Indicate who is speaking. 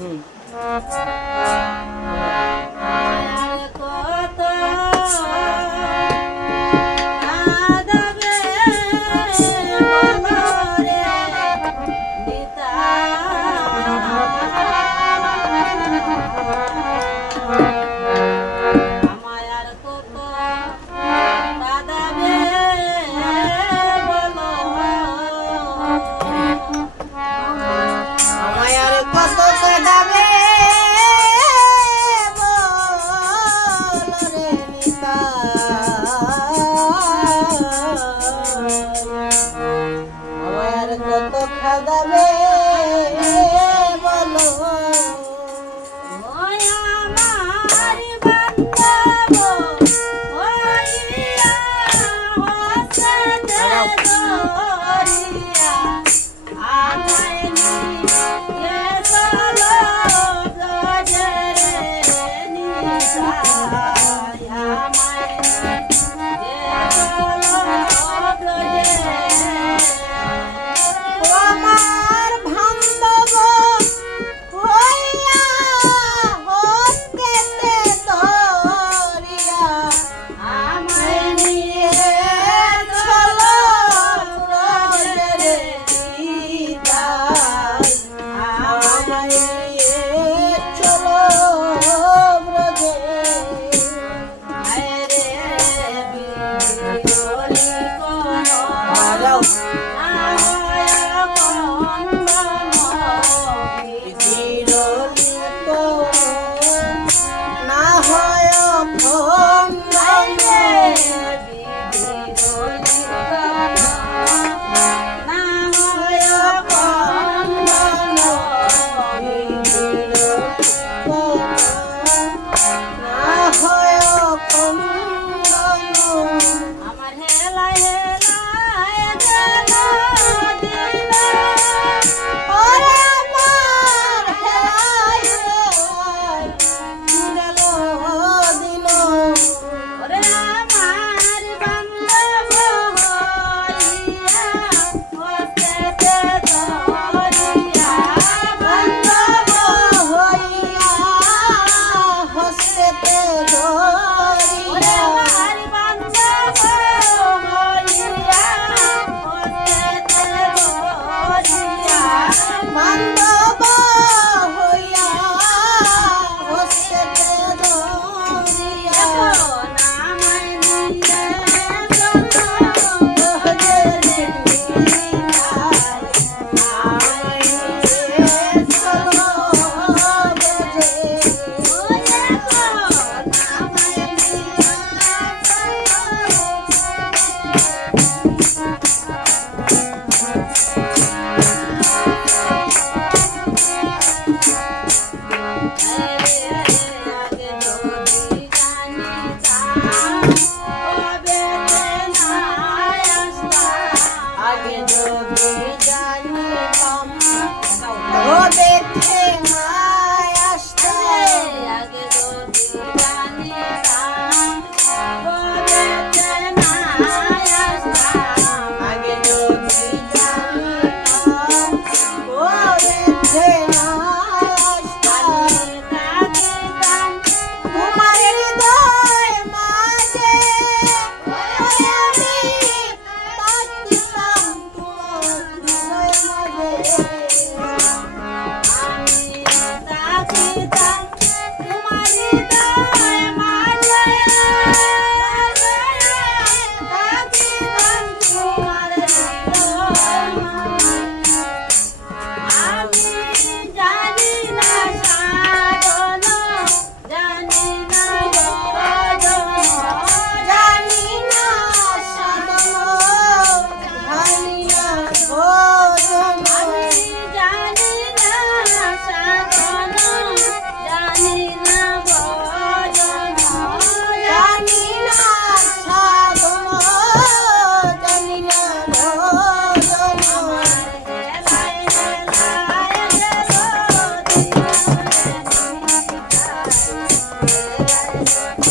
Speaker 1: 嗯。Yeah. Yes. Thank you.